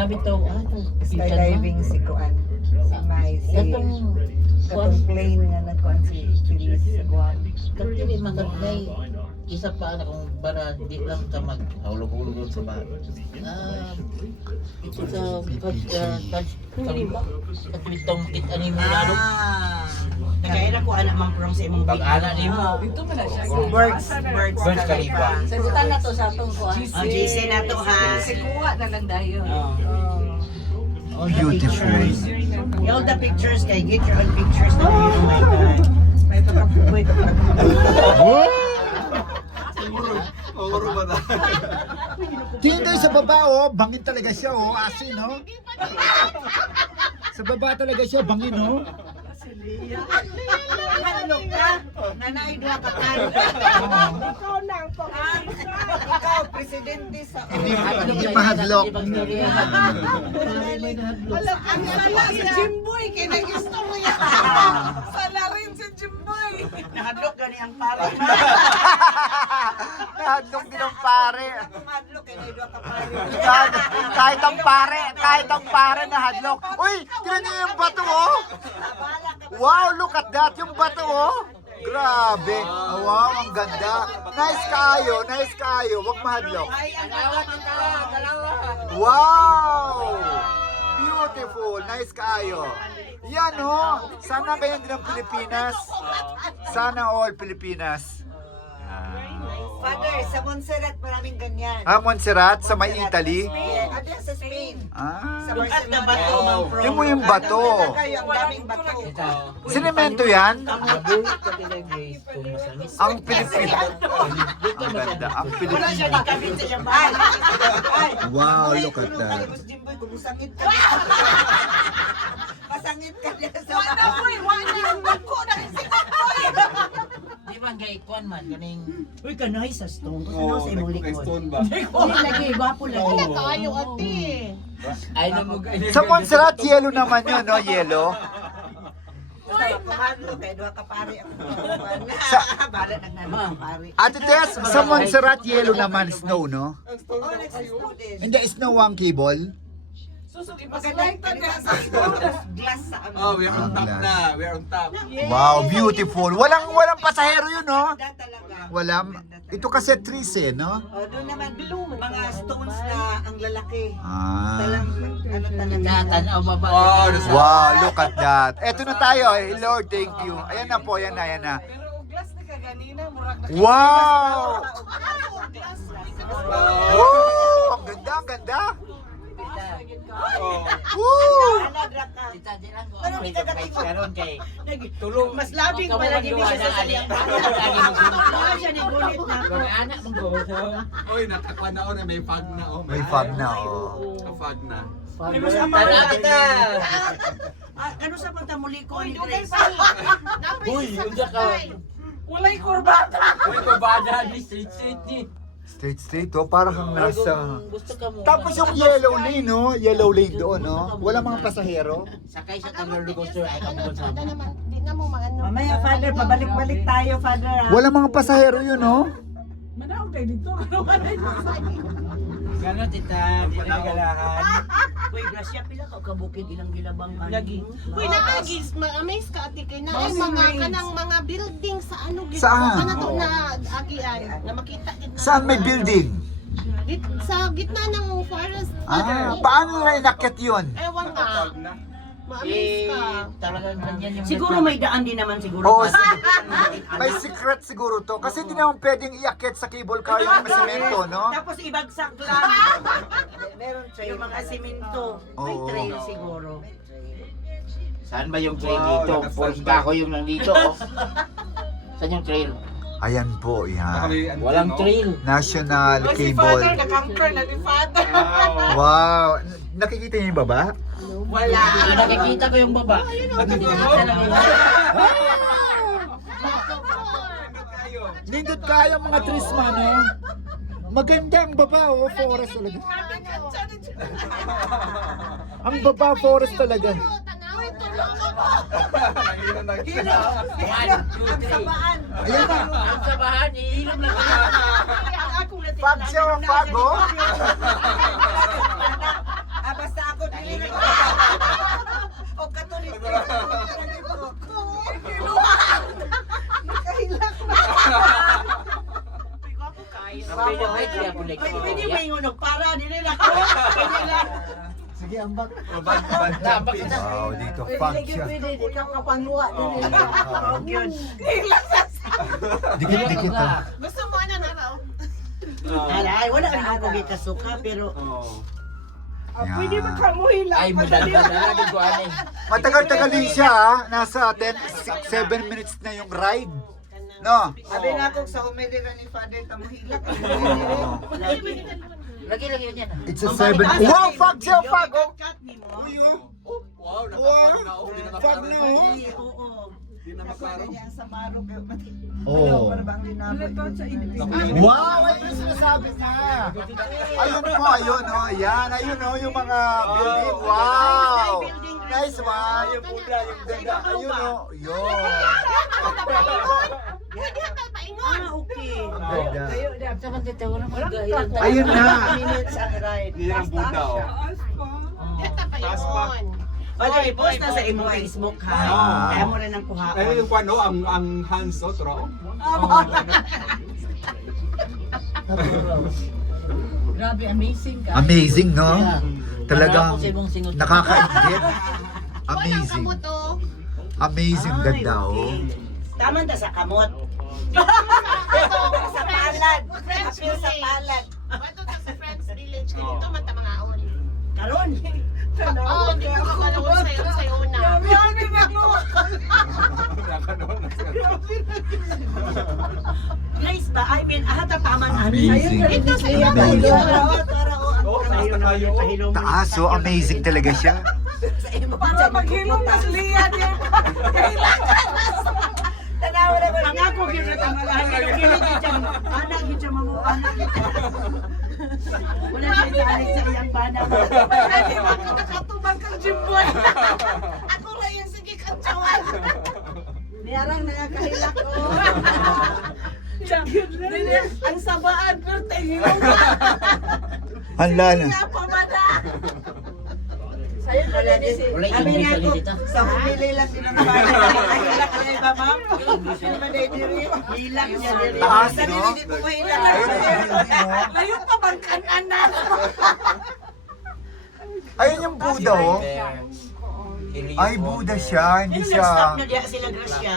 Sabi to, Skydiving si Kuan. Si Mai. Katong plane nga nagkuan si Feliz sa Guam. Katili magandang isa pa na kung bara di lang ka maghulog-hulog sa bahay. Ito sa katwitong kit-anim mo lalo. Nagkaira ko anak man from sa imong Pag-ana ni mo. Ito man na siya. Birds Burj Khalifa. Sagutan na to sa atong kuha. GC na to ha. Si kuha na lang dayon. Oh, beautiful. All the pictures kay get your own pictures na yun. Oh my God. May pagkakuboy ka pa. Tingin kayo sa baba, oh. Bangin talaga siya, oh. Asin, oh. Sa baba talaga siya, bangin, oh. Halok ka. Nanay duha ka kan. Ikaw na ang ikaw, presidente sa... Hindi mahadlok. Wala ang sala si Jimboy kay nag-istorya. Sala rin si Jimboy. Nahadlok gani ang pare. Nahadlok din ang pare. Nahadlok kay nay duha ka pare. Kahit ang pare nahadlok. Uy, tingnan niyo yung bato, oh. Wow, look at that. Yung bato, oh. Grabe. Oh, wow, ang ganda. Nice kayo. Huwag mahadlok. Ay, ang dalawa. Wow! Beautiful. Nice kayo. Yan, oh. Sana ganyan din ang Pilipinas. Sana all Pilipinas. Father, sa Montserrat maraming ganyan. Montserrat sa may Italy. Adyan sa Spain. Sa Look at the Barcelona. bato, ma'am. Tingnan mo yung bato. Ang daming bato. Sinemento yan? Mabulit ka talaga guys kung masamis. Ang Pilipinas. Ang ganda. Ang Wala siya Pilipinas. ni Kevin sa iyang bahay. Ay, Wow, look at that. Boss Jimboy, kumusangit ka. Pasangit ka niya sa Wala boy, wala ang bako na si Jimboy. Di ba nga ikuan man kaning Uy, kanoy sa stone. Kasi na sa imong likod. Uy, lagi, gwapo lagi. Wala kayo ati. ay na mo Sa Montserrat, yellow naman yun, no? Yellow. Basta pamalo, kaya duha ka pare ako. Bala nagnanong pare. Ate Tess, sa Montserrat, yellow naman, snow, no? Oh, nagsispodes. Hindi, snow ang cable. Maganda sa glass sa amin. Oh, we're on top na. We're on top. Wow, beautiful. Walang pasahero yun, no? Ganda talaga. Walang. Ito kasi trees, eh, no? Oh, doon naman, mga stones na ang lalaki. Ah. Talang, ano talaga. tanaw baba. Oh, that's Wow, look at that. Eto na tayo, eh. Lord, thank you. Ayan na po, ayan na. Pero glass na kaganina, murag na. Wow! Glass. Woo! Ang ganda. Oh. Woo! Aladra ka. Tita di lang ko. Ano, May kita guys ka- karon kay Tulog. Mas labing pala gini siya sa siyang Wala siya ni gulit na ako. mga anak mong go. Oy, nakakuha na ako na may fog na. Oh, May fog na, oh. Fog na. Tanaw kita. Ano sa pantamuli ko ni Dugay Grace? pa. Uy, unsa ka? Walay kurbata. Uy, babada ni street ni. Straight, oh. Para kang nasa... Gusto ka mo. Tapos yung yellow lane, no? Yellow lane doon, no? Wala mga pasahero. Sakay sa roller coaster ay kamo sa. Mamaya, Father, pabalik-balik tayo, Father. Wala mga pasahero yun, no? Manaw tayo dito. Ano ba na Gano'n tita, pinagalakan. Uy, Gracia, pila ka kabukid ilang gilabang lagi. Uy, nakagis, ma-amaze ka ati kay na ay mga kanang mga building sa ano gito Saan? kana to na agian na makita gid na. Saan may building? Sa gitna ng forest. Paano nila inakyat yun? Ewan ka. Ma-amaze ka. Talagang ganyan yung Siguro may daan din naman siguro. Oo, may secret siguro to. Kasi hindi naman pwedeng iakyat sa cable car yung may semento, no? Tapos ibagsak lang. Meron trail. Yung mga simento. May Oo. trail siguro. Saan ba yung trail dito? Force ba ako yung nandito? Oh. Saan yung trail? Ayan po, yan. Walang trail. National Si Father, Cable. na-conquer na ni Father. Wow! Nakikita niyo yung baba? Wala. Nakikita ko yung baba. Nakikita lang yung Nindot kaya mga trees man, no? Maganda ang baba, oh. Forest talaga. Ang baba, forest talaga. One, two, three. Ayan na. Ang sabahan, iinom lang ako. Pag siya ang pago. Basta Bad jumping. Wow, dito fun siya. Ikaw kapanluwa din. Yun. Dikit-dikit to. Gusto mo ano na raw? Alay, wala ka naman kung kasuka, pero Pwede ba kamuhila? Ay, madali ko ani. Matagal-tagal din siya, ah. Nasa 7 minutes na yung ride. No? sabi nga kung sa humili ka ni Father kamuhila. Lagi yan. It's a 7. Wow, fog siya, fog! Oh. Uy, Wow, nakapag na oh. Di na Fog na, oh. oo. Di na maklaro. Sa Maro, pero pati. Oh. Para bang linaboy. Wow, ayun yung sinasabi niya. Ayun po, ayun, oh. Yan, ayun, oh, yung mga building. Wow! Nice one. Yung pula, yung ganda. Ayun, oh. Yun. Pwede ka paingon. Okay. Ganda. Ayun Ayun na. minutes ang ride. Yan ang Buddha oh. Heta paingon. Okay, post na sa imong Facebook ha. Kaya mo rin ang kuhaan. Ay, yung ano, ang hands oh, tro. Grabe, amazing ka. Amazing, no? Talagang nakakaingit. Walang Amazing. kamuto. Amazing ganda, oh. Tama na sa kamot. Sa palad. Friends Apil sa Village. palad. Wato ta sa Friends Village. Ganito man ta mga aon. Karon. Oo, hindi ko kakalawin sa'yo una. Grabe na ko. Nice ba? I mean, tama na. Amazing. Ito sa iyo. Taas, so amazing talaga siya. Para maghilom na sliyan yan. Tanawa na ba? Ang ako ginatangalahan. Anak kita mo. Anak kita. Wala siya sa alis sa iyang bana. Hindi mo ka nakatubang kang Jimboy. Ako lang yung sige kantsawan. Niyarang nakakahilak ko. Ang sabaan, pero tingin mo. Hala na. Kaya pa ba na? Sa'yo na lang si... Sabi nga ko, sa humili lang din ang bana. Kahilak na iba, ma'am. Hindi ba na diri? Hilak niya diri. Taas, Sabi no? hindi po hilak. Layo pa bang kanan? Ayun yung Buddha, oh. Ay, Buddha siya, hindi Yung siya, nag-stop na diya sila Gracia.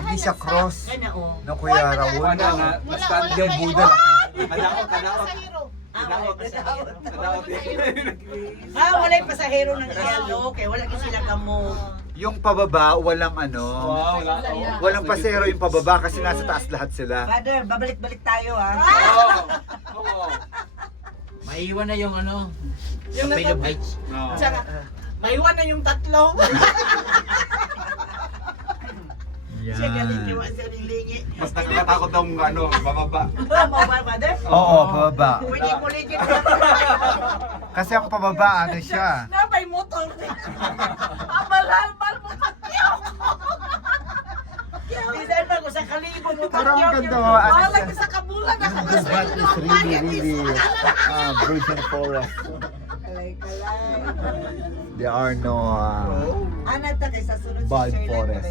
hindi siya cross. Kana o. No, Kuya Raul. Wala nga, stand yung Buddha. Kadaot. Wala yung pasahero ng yellow. Kaya wala kasi sila kamo. Yung pababa, walang ano, Wow, wala oh. walang pasero yung pababa kasi nasa taas lahat sila. Father, babalik-balik tayo ha. Oo. Maiwan na yung ano. Yung Pay the bites. Tsaka, maiwan na yung tatlo. Siya galing Yan. kiwa sa lingi. Mas nakakatakot daw ng ano, bababa. Tama ba, Father? Oo, pababa. Pwede ko legit. Kasi ang pababa, ano siya. Napay motor. Abalal-bal mo patyo. Design pa ko sa kalibon mo. Pero ang ganda, ano Wala siya. sa kabulan ako kasi. That is really, virgin forest. There are no, Ana ta kay sa sunod Bald si Shirley forest.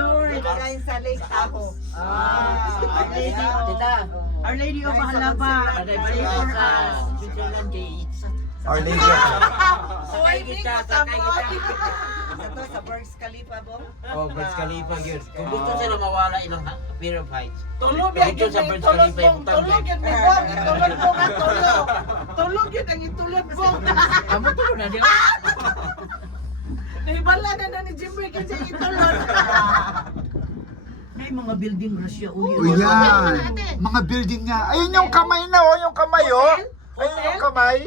Lord, kain sa lake ako. Tita. Our Lady of Mahalaba. Pray for us. Switzerland kay Our Lady. Sakay kita, sakay kita. Ito sa Burj Khalifa bo. Oh, Burj Khalifa yun. Kung gusto sila mawala ilang fear of heights. Tulog yan, Dito sa Burj Khalifa yung tulog yan, may buwan, tulog po ka, tulog. Tulog yan, ang itulog po. Amo tulo na di. Nahibala na ni Jimboy kasi itulog. May mga building Russia. Oh, yan. Mga building nga. Ayun yung kamay na, oh. Yung kamay, oh. Ayun yung kamay.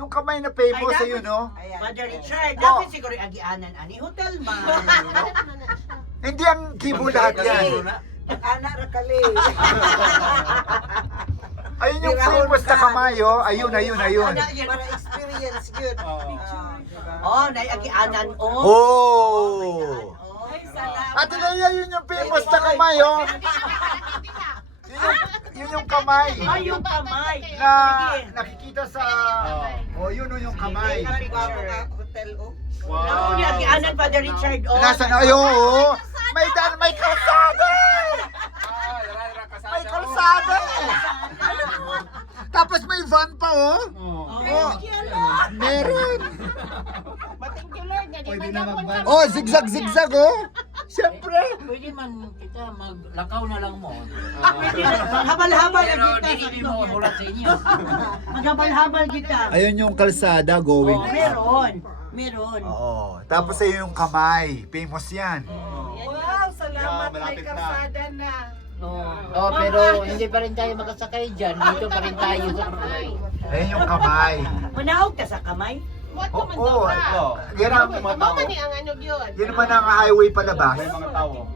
Yung kamay na famous, ayun, oh. Father Richard, dapat siguro agianan ani hotel man. Hindi ang kibo lahat yan. Anak ra kali. Ayun yung famous na kamay, oh. Ayun. Para experience good. Oh, nay agianan oh. Oh! Ay, salamat. Ate Leia, yun yung famous na kamay, oh. Yun yung kamay. Ay, yung kamay. Na nakikita sa... Oh, yun yung kamay. Hotel oh. Wow. Ni agianan Father Richard oh. Nasaan? Ay, oo. May kalsada! May kalsada! Tapos may van pa, oh. Oh. Meron. Particular na, di Pwede man na ako mag-van. Oh, zigzag, oh. Siyempre. Pwede man kita maglakaw na lang mo. Habal-habal Pero kita. hindi mo bulat sa inyo. Maghabal-habal kita. Ayun yung kalsada going. Meron. Oo. Tapos ayun yung kamay. Famous yan. Wow, salamat, may malapit na. karsada na. Oh, pero hindi pa rin tayo makasakay dyan. Dito pa rin tayo sa kamay. Ayun yung kamay. Manaog ka sa kamay? What Oo. naman daw ka? Ito. Yan ang, Mama ni ang ano yun. yan naman ang highway palabas. May mga tao.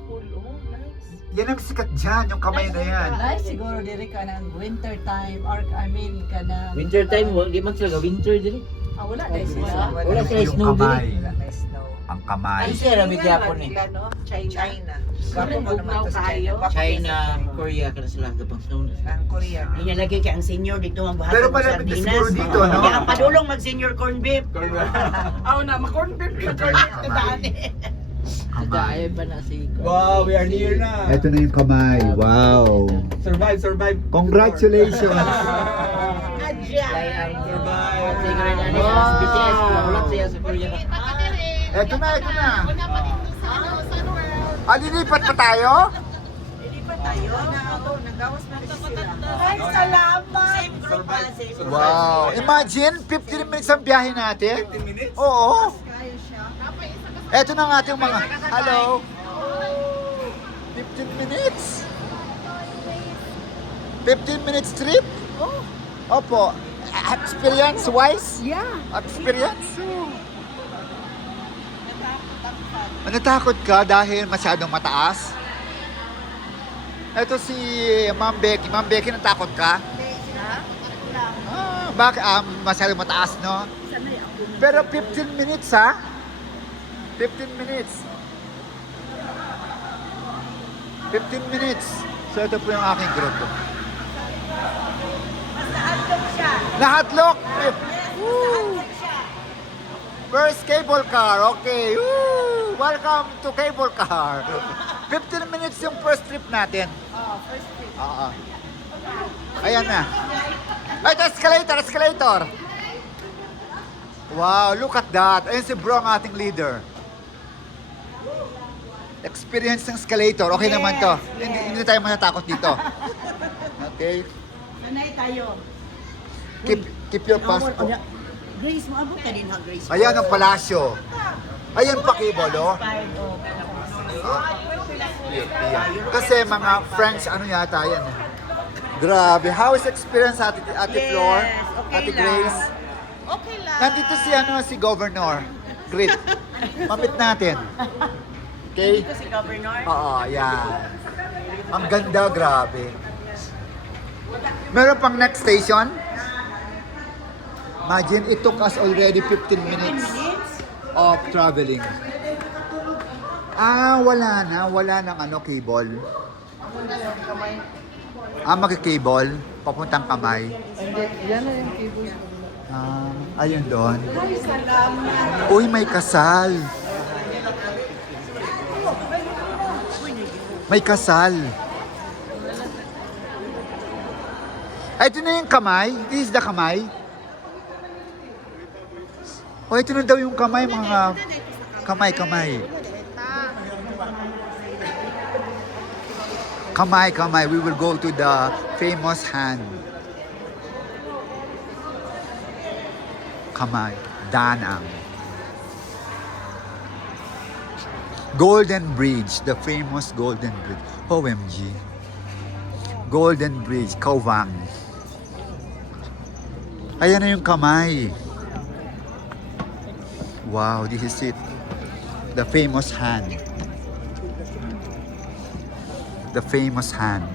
Yan ang sikat dyan, yung kamay na yan. Ay, siguro diri ka ng winter time or ka na... Winter time, di man sila winter din. wala dahil sila. Wala sila Yung snow din. kamay. Wala na snow. Ang kamay. Ay, sir, may gyapon eh. China. China, Korea, kana sila gapang snow na. Ang Korea. Inalagay kay ang senior dito ang bahay Pero ng malapit na sardinas. siguro dito, no? Kaya ang padulong mag senior corn beef. Aw na, makonfirm ka na daan. Kagaya pa na si Wow, we are near na. Ito na yung kamay. Wow. Survive. Congratulations. Survive. Survive. BTS, ulat siya sa Korea. Kita ka din eh. Ito na. Una pa dito sa ano, Sunworld. Lilipat pa tayo? Ay, salamat. Wow. Imagine, 15 minutes ang biyahe natin. 15 minutes? Oo. Ito na ang ating mga... Hello. 15 minutes. 15 minutes trip? Opo. Experience-wise? Yeah. Experience? Natakot ka dahil masyadong mataas? Ito si Ma'am Becky. Ma'am Becky, natakot ka? Bakit? Masyadong mataas, no? Pero 15 minutes, ha? 15 minutes. 15 minutes. So ito po yung aking grupo. Nahatlok! Woo! First cable car, okay. Woo! Welcome to cable car. 15 minutes yung first trip natin. First trip. Oo. Ayan na. Ay, escalator. Wow, look at that. Ayun si bro ang ating leader. Experience ng escalator. Okay naman to. Hindi tayo matatakot dito. Okay? Sanay tayo. Keep your passport. Grace, maabot ka din ha, Grace. Ayan ang palasyo. Ayan pa cable, oh. Kasi mga French, ano yata yan. Grabe. How is experience, Ate Flor? okay Ate lang. Grace? Okay lang. Nandito si Governor. Great. Mapit natin. Okay? Si Governor. Oo, yan. Ang ganda, grabe. Meron pang next station. Imagine, it took us already 15 minutes of traveling. Wala nang cable. Magka-cable, papuntang kamay. Yan na yung cable. Ayun doon. Uy, may kasal. May kasal. Ito na yung kamay. This is the kamay. Oh, ito na daw yung kamay, mga kamay. Kamay. We will go to the famous hand. Kamay. Danang. Golden Bridge. The famous Golden Bridge. OMG. Golden Bridge. Kawang. Ayan na yung kamay. Wow, this is it. The famous hand. The famous hand.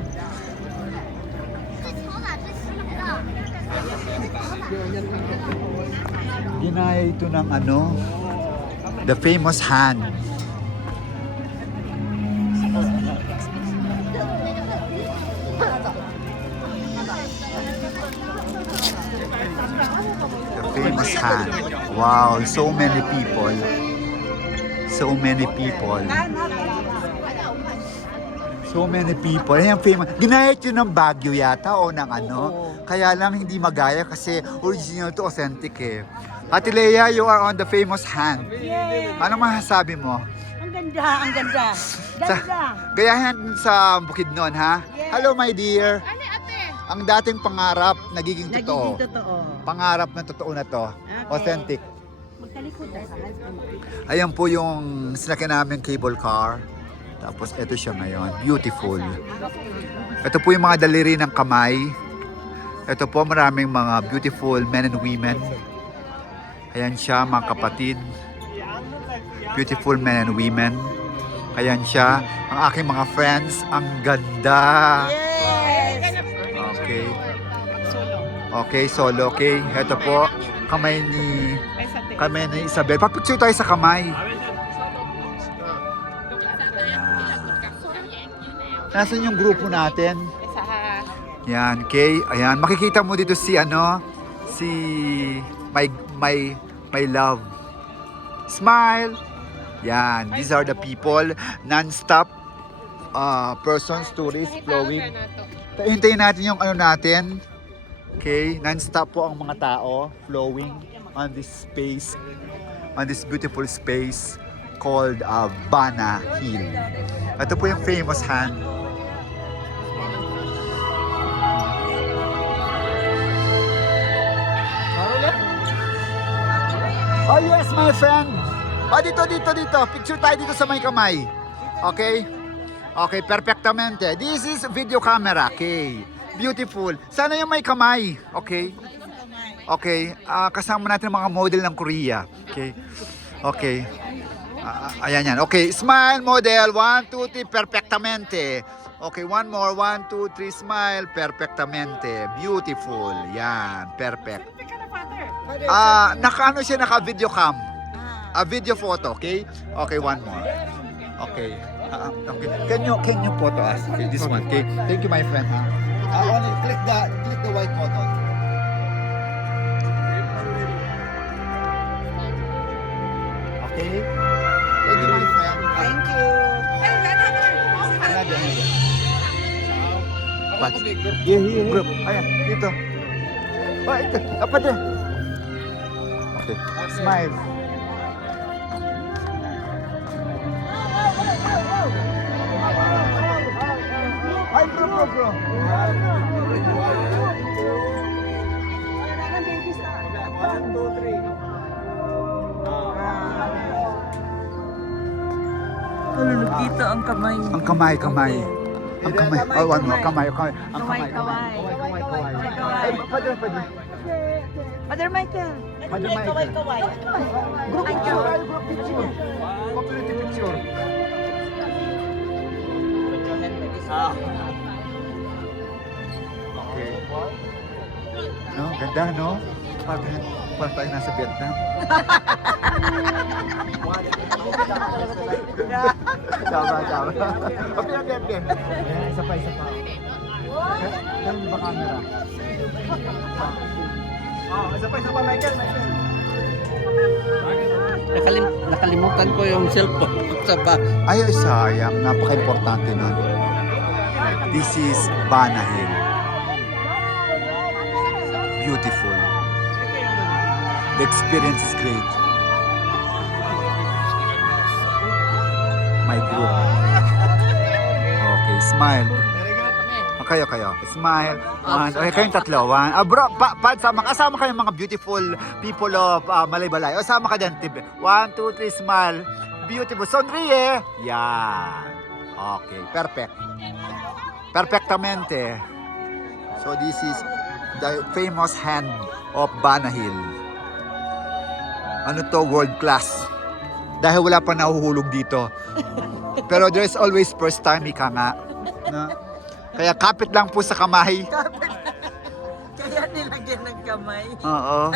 Ginaya ito ng ano? The famous hand. The famous hand. Wow, so many people. So many people. So many people. Ayan, famous. Ginayat yun ng Baguio yata o ng ano. Kaya lang hindi magaya kasi original to, authentic eh. Ate Lea, you are on the famous hand. Anong masasabi mo? Ang ganda, ang ganda. Ganda. Gayahin sa Bukidnon, ha? Hello, my dear. Ano ate? Ang dating pangarap, nagiging totoo. Nagiging totoo. Pangarap na totoo na to. Authentic. Magtalikod na sa Ayan po yung sinakyan namin cable car. Tapos ito siya ngayon. Beautiful. Ito po yung mga daliri ng kamay. Ito po maraming mga beautiful men and women. Ayan siya mga kapatid. Beautiful men and women. Ayan siya. Ang aking mga friends. Ang ganda. Okay. Okay, solo. Okay. Ito po. Kamay ni Isabel. Papicture tayo sa kamay. Nasaan yung grupo natin? Yan, okay. Ayan, makikita mo dito si my love. Smile. Yan, these are the people, non-stop persons, tourists, flowing. Hintayin natin yung ano natin. Okay, non-stop po ang mga tao flowing on this space, on this beautiful space called Bana Hill. Ito po yung famous hand. Oh yes, my friend. Oh, dito. Picture tayo dito sa may kamay. Okay? Okay, perfectamente. This is video camera. Okay. Beautiful. Sana yung may kamay. Okay? Okay. Kasama natin mga model ng Korea. Okay? Okay. Ayan yan. Okay. Smile, model. 1, 2, 3. Perfectamente. Okay, one more. 1, 2, 3. Smile. Perfectamente. Beautiful. Yan. Perfect. Naka-ano siya, naka-video cam. Video photo, okay? Okay, one more. Okay. Okay. Can you photo us? Okay, this one. Okay. Thank you, my friend. Only click the white button. Okay. Thank you, my friend. Thank you. What? Here. Group. Ayan, dito. Oh, ito. Dapat din. Okay. Smile. Ay, bro. Ano, nagkita ang kamay. Ang kamay. Ang kamay. Oh, one more. Kamay. Ang kamay. Ay, pwede. Father Michael. Kaway. Group picture. Community picture. Okay. No, ganda, no? Parang tayo nasa Vietnam. Tama. Okay. Isa pa. Ganun ba camera? Isa pa, Michael. Nakalimutan ko yung cellphone sa bag. Ay, sayang. Napaka-importante nun. This is Bana Hill. Beautiful. The experience is great. My group. Okay, smile. Kayo. Smile. Okay, kayong tatlo. Bro, kasama kayo mga beautiful people of Malaybalay. O, sama ka dyan, Tib. 1, 2, 3, smile. Beautiful. Sonríe. Yan. Okay, perfect. Perfectamente. So, this is the famous hand of Bana Hill. Ano to? World class. Dahil wala pa nahuhulog dito. Pero there's always first time, ika nga. No? Kaya kapit lang po sa kamay. Kaya nilagyan ng kamay. Oo.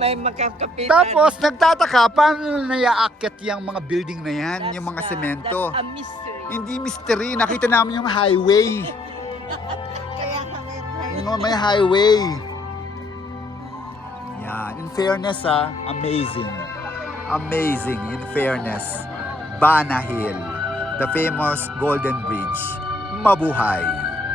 May makakapitan. Tapos nagtataka, paano naiaakyat yung mga building na yan, yung mga semento? That's a mystery. Hindi mystery, nakita namin yung highway. May highway. Yan, in fairness amazing. Amazing, in fairness. Bana Hill. the famous Golden Bridge. Mabuhay!